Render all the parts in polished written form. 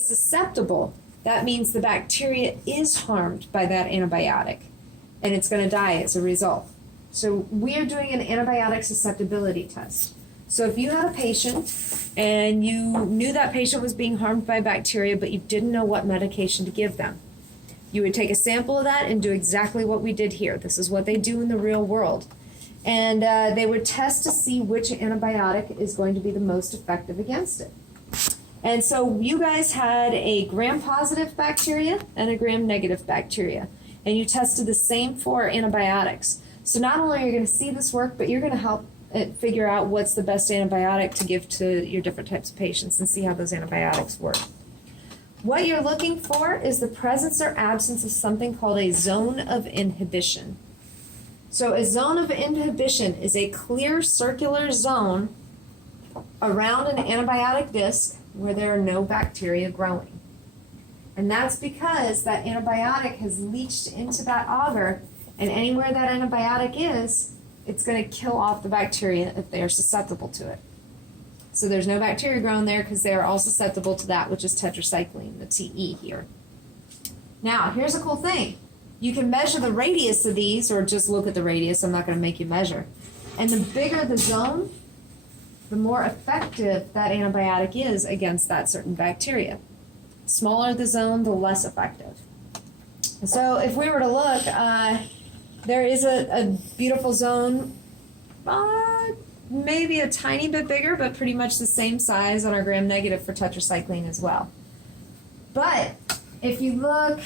susceptible, that means the bacteria is harmed by that antibiotic, and it's going to die as a result. So we are doing an antibiotic susceptibility test. So if you had a patient and you knew that patient was being harmed by bacteria, but you didn't know what medication to give them, you would take a sample of that and do exactly what we did here. This is what they do in the real world. And they would test to see which antibiotic is going to be the most effective against it. And so you guys had a gram-positive bacteria and a gram-negative bacteria. And you tested the same 4 antibiotics. So not only are you going to see this work, but you're going to help it figure out what's the best antibiotic to give to your different types of patients and see how those antibiotics work. What you're looking for is the presence or absence of something called a zone of inhibition. So a zone of inhibition is a clear circular zone around an antibiotic disc where there are no bacteria growing. And that's because that antibiotic has leached into that agar, and anywhere that antibiotic is, it's going to kill off the bacteria if they are susceptible to it. So there's no bacteria growing there because they are all susceptible to that, which is tetracycline, the TE here. Now, here's a cool thing. You can measure the radius of these, or just look at the radius. I'm not going to make you measure. And the bigger the zone, the more effective that antibiotic is against that certain bacteria. Smaller the zone, the less effective. So if we were to look, there is a beautiful zone, maybe a tiny bit bigger, but pretty much the same size on our gram-negative for tetracycline as well. But if you look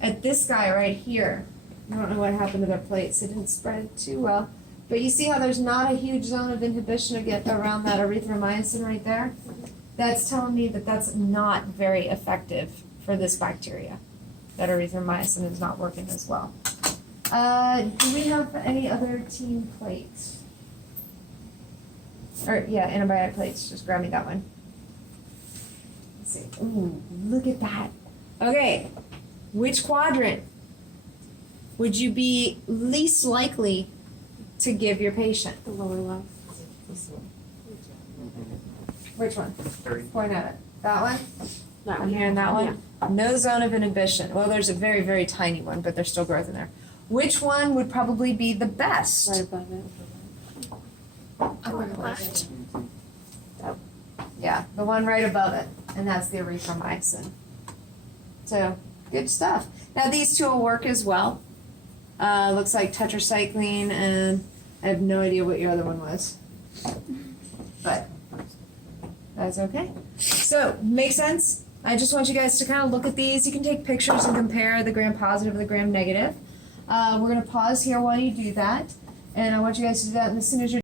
at this guy right here, I don't know what happened to their plates. It didn't spread too well. But you see how there's not a huge zone of inhibition around that erythromycin right there? That's telling me that that's not very effective for this bacteria. That erythromycin is not working as well. Do we have any other team plates? Or, yeah, antibiotic plates. Just grab me that one. Let's see. Ooh, look at that. Okay, which quadrant would you be least likely to give your patient? The lower left. Which one? Point at it. That one? That I'm one. hearing that one? Yeah. No zone of inhibition. Well, there's a very, very tiny one, but there's still growth in there. Which one would probably be the best? Right above it. Upper left. Yeah, the one right above it, and that's the erythromycin. So, good stuff. Now, these two will work as well. Looks like tetracycline, and I have no idea what your other one was. But that's okay. So, make sense? I just want you guys to kind of look at these. You can take pictures and compare the gram-positive and the gram-negative. We're going to pause here while you do that, and I want you guys to do that as soon as you're